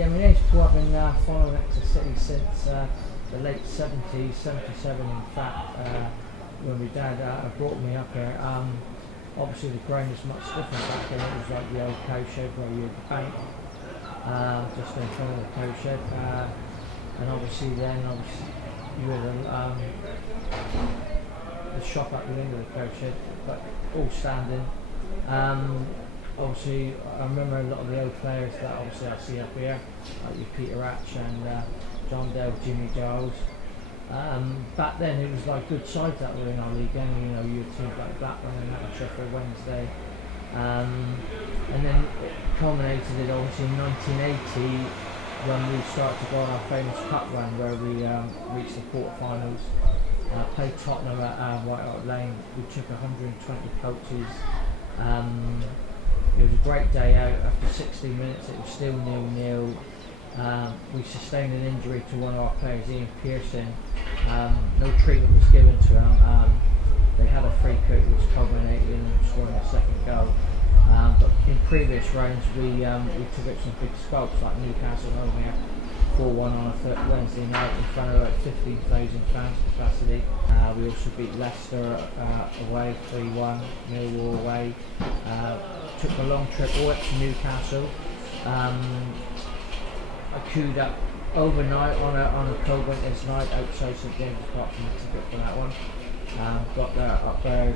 Yeah, my name's Paul. I've been following Exeter City since the late 70s, 77 in fact, when my dad brought me up here. Obviously the ground is much different back then. It was like the old cow shed where you had the bank just in front of the cow shed, and obviously then you had the shop at the end of the cow shed, but all standing. Obviously, I remember a lot of the old players that obviously I see up here, like your Peter Hatch and John Dale, Jimmy Giles. Back then it was like good sides that were in our league, and you know, you had teams like Blackburn and that, Sheffield Wednesday. And then it culminated in obviously in 1980 when we started to go on our famous cup run where we reached the quarterfinals. Played Tottenham at White Hart Lane. We took 120 coaches. It was a great day out. After 60 minutes it was still 0-0. We sustained an injury to one of our players, Ian Pearson. No treatment was given to him. They had a free kick which culminated in scoring a second goal. But in previous rounds we took up some big scalps like Newcastle home here, 4-1 on a Wednesday night in front of about 15,000 fans capacity. We also beat Leicester away 3-1, Millwall away. Took a long trip all up to Newcastle. I queued up overnight on a cold winter's night outside St James Park for the ticket for that one. Got there up there,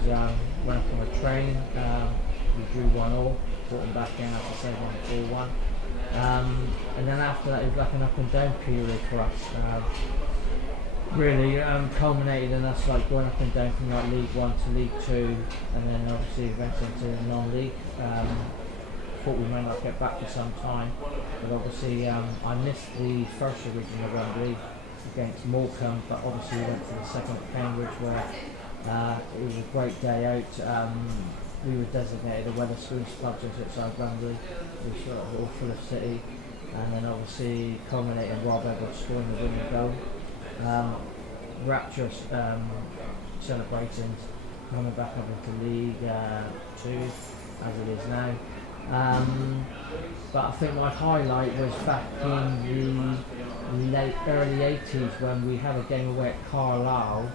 went up on a train. We drew 1-1, brought them back in after saving 4-1. And then after that it was like an up and down period for us. Really culminated in us like going up and down from like League 1 to League 2, and then obviously eventually into non-league. Thought we might not get back for some time, but obviously I missed the first original Wembley against Morecambe, but obviously we went to the second at Cambridge where it was a great day out. We were designated a Wetherspoons club just outside Wembley. It was sort of all full of city, and then obviously culminating Rob Edwards scoring the winning goal. Rapturous celebrations, coming back up into League 2 as it is now. But I think my highlight was back in the early 80s when we had a game away at Carlisle.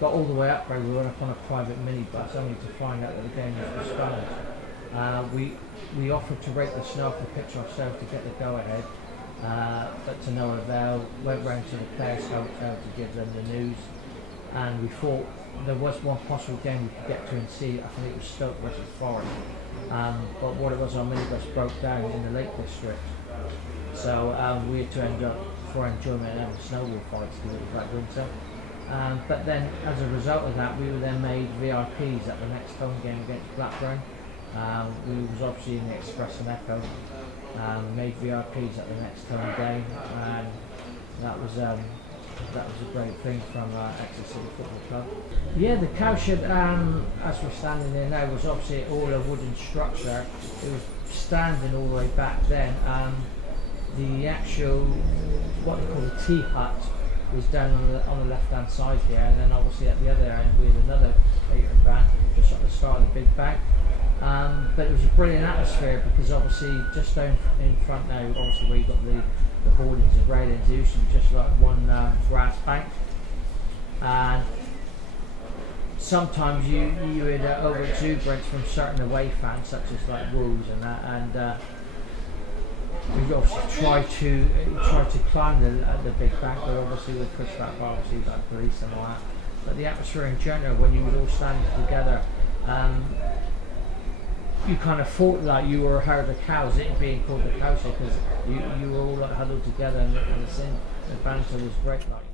Got all the way up there, we went up on a private minibus only to find out that the game was postponed. We offered to rake the snow off the pitch ourselves to get the go ahead, but to no avail. Went round to the players' hotel to give them the news, and we thought there was one possible game we could get to and see. I think it was Stoke versus Forest. But what it was, our minibus broke down in the Lake District, so we had to end up, for enjoyment, and have snowball fights because it was like winter. But then, as a result of that, we were then made VIPs at the next home game against Blackburn. We was obviously in the Express and Echo. Made VIPs at the next home game, and that was a great thing from Exeter City Football Club. Yeah, the cowshed, as we're standing there now, was obviously all a wooden structure. It was standing all the way back then. The actual, what they call the tea hut, was down on the left hand side here, and then obviously at the other end we had another catering van just at the start of the big bank. But it was a brilliant atmosphere because obviously just down in front now, obviously where you got the hoardings and railings, it used to be just like one grass bank, and sometimes you had over exuberance from certain away fans such as like Wolves and that, and we obviously tried to climb the big bank, but obviously we were pushed back by obviously like police and all that. But the atmosphere in general, when you were all standing together, you kind of thought like you were a herd of cows, it being called the cow shed, because you were all like huddled together, and the banter was great. Like.